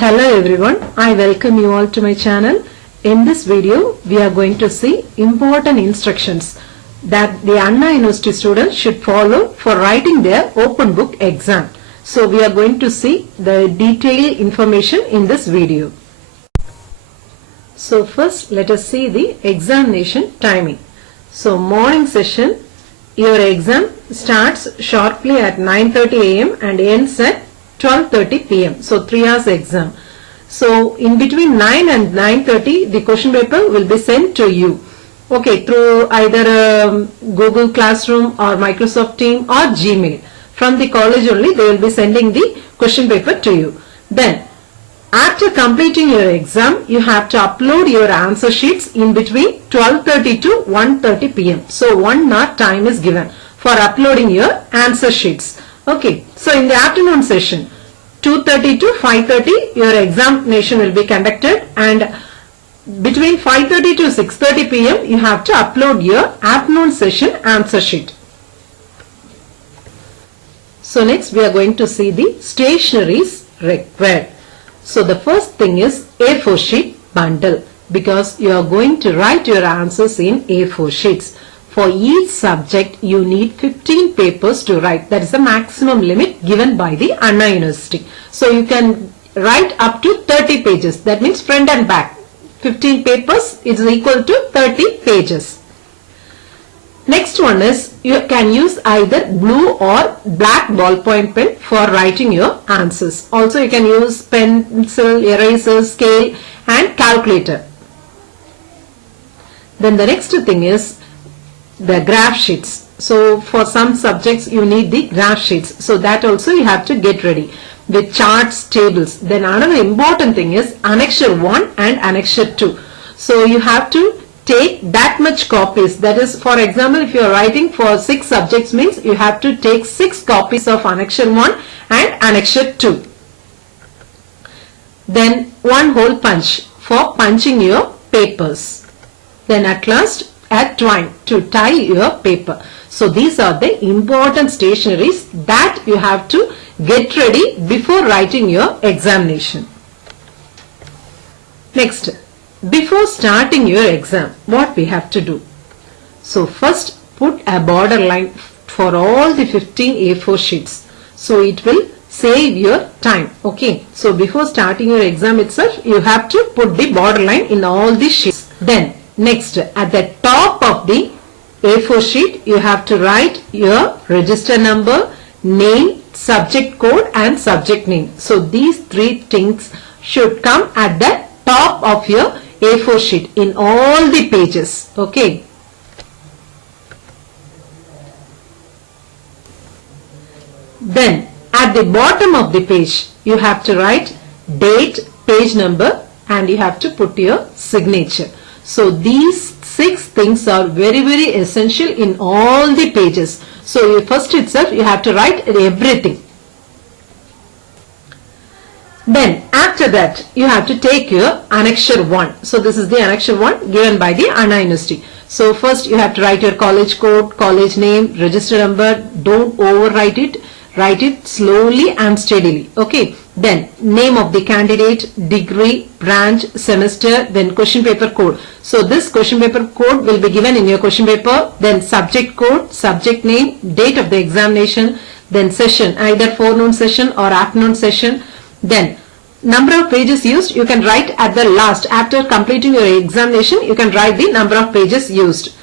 Hello everyone, I welcome you all to my channel. In this video, we are going to see important instructions that the Anna University students should follow for writing their open book exam. So we are going to see the detailed information in this video. So first let us see the examination timing. So morning session, your exam starts sharply at 9:30 am and ends at 12:30 pm. So 3 hours exam. So in between 9 and 9:30 the question paper will be sent to you. Okay, through either Google Classroom or Microsoft Team or Gmail. From the college only they will be sending the question paper to you. Then after completing your exam, you have to upload your answer sheets in between 12:30 to 1:30 pm. So 1 hour time is given for uploading your answer sheets. Okay, so in the afternoon session, 2:30 to 5:30, your examination will be conducted, and between 5:30 to 6:30 pm, you have to upload your afternoon session answer sheet. So next we are going to see the stationeries required. So the first thing is A4 sheet bundle, because you are going to write your answers in A4 sheets. For each subject, you need 15 papers to write. That is the maximum limit given by the Anna University. So you can write up to 30 pages. That means front and back. 15 papers is equal to 30 pages. Next one is you can use either blue or black ballpoint pen for writing your answers. Also you can use pencil, eraser, scale and calculator. Then the next thing is the graph sheets. So for some subjects you need the graph sheets. So that also you have to get ready with charts, tables. Then another important thing is Annexure 1 and Annexure 2. So you have to take that much copies. That is, for example, if you are writing for 6 subjects means you have to take 6 copies of Annexure 1 and Annexure 2. Then one hole punch for punching your papers. Then at last a twine to tie your paper. So these are the important stationeries that you have to get ready before writing your examination. Next, before starting your exam, what we have to do? So first put a border line for all the 15 A4 sheets. So it will save your time. Okay. So before starting your exam itself, you have to put the border line in all the sheets. Then next, at the top of the A4 sheet, you have to write your register number, name, subject code and subject name. So these 3 things should come at the top of your A4 sheet in all the pages. Okay. Then at the bottom of the page, you have to write date, page number and you have to put your signature. So these 6 things are very essential in all the pages. So first itself you have to write everything. Then after that you have to take your Annexure 1. So this is the Annexure 1 given by the Anna University. So first you have to write your college code, college name, register number. Don't overwrite it. Write it slowly and steadily. Okay. Then name of the candidate, degree, branch, semester, then question paper code. So this question paper code will be given in your question paper. Then subject code, subject name, date of the examination, then session, either forenoon session or afternoon session. Then number of pages used, you can write at the last. After completing your examination, you can write the number of pages used.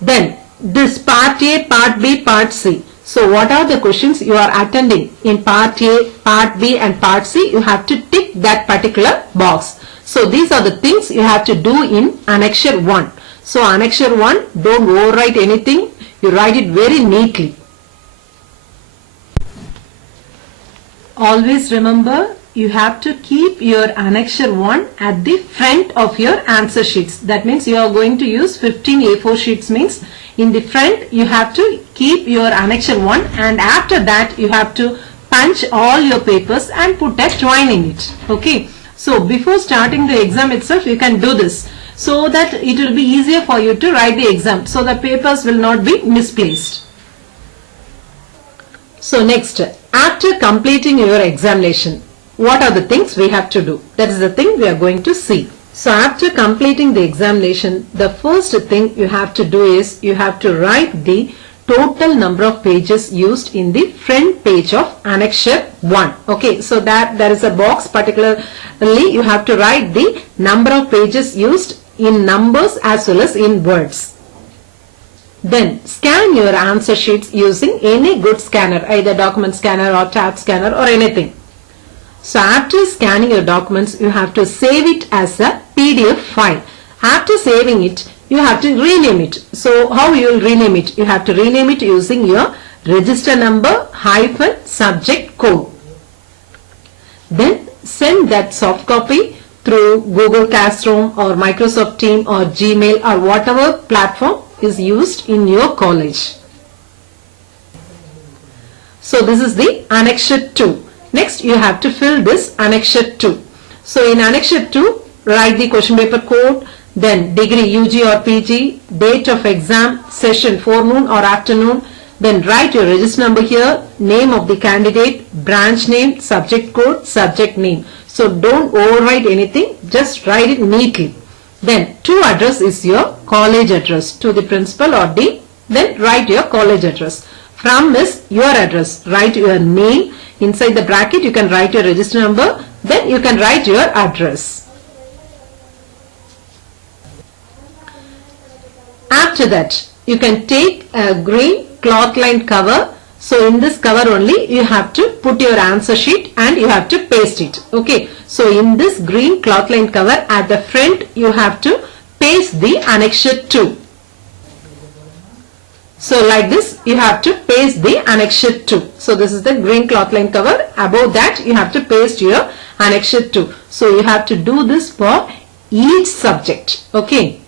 Then this part A, part B, part C. So what are the questions you are attending in part A, part B and part C? You have to tick that particular box. So these are the things you have to do in Annexure 1. So Annexure 1, don't overwrite anything. You write it very neatly. Always remember, you have to keep your Annexure 1 at the front of your answer sheets. That means you are going to use 15 A4 sheets means in the front you have to keep your Annexure 1 and after that you have to punch all your papers and put a twine in it. Okay. So before starting the exam itself you can do this so that it will be easier for you to write the exam. So the papers will not be misplaced. So next, after completing your examination, what are the things we have to do? That is the thing we are going to see. So after completing the examination, the first thing you have to do is you have to write the total number of pages used in the front page of Annexure 1. Okay, so that there is a box, particularly you have to write the number of pages used in numbers as well as in words. Then scan your answer sheets using any good scanner, either document scanner or tab scanner or anything. So after scanning your documents, you have to save it as a PDF file. After saving it, you have to rename it. So how you will rename it? You have to rename it using your register number - subject code. Then send that soft copy through Google Classroom or Microsoft Teams or Gmail or whatever platform is used in your college. So this is the Annexure 2. Next you have to fill this Annexure 2. So in Annexure 2, write the question paper code, then degree UG or PG, date of exam, session forenoon or afternoon, then write your register number here, name of the candidate, branch name, subject code, subject name. So don't overwrite anything, just write it neatly. Then to address is your college address, to the principal or dean, then write your college address. From is your address, write your name, inside the bracket you can write your register number, then you can write your address. After that, you can take a green cloth lined cover. So in this cover only you have to put your answer sheet and you have to paste it. Okay. So in this green cloth lined cover at the front you have to paste the Annexure 2. So like this you have to paste the Annexure 2. So this is the green cloth lined cover. Above that you have to paste your Annexure 2. So you have to do this for each subject. Okay.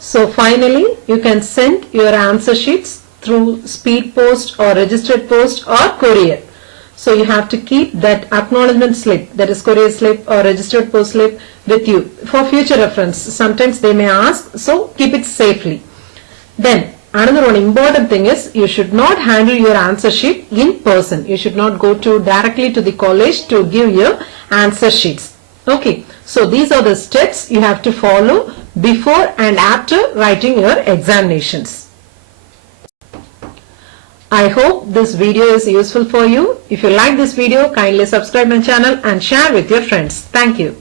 So finally, you can send your answer sheets through speed post or registered post or courier. So you have to keep that acknowledgement slip, that is courier slip or registered post slip, with you for future reference. Sometimes they may ask, so keep it safely. Then another one important thing is you should not handle your answer sheet in person. You should not go directly to the college to give your answer sheets. Okay, so these are the steps you have to follow before and after writing your examinations. I hope this video is useful for you. If you like this video, kindly subscribe my channel and share with your friends. Thank you.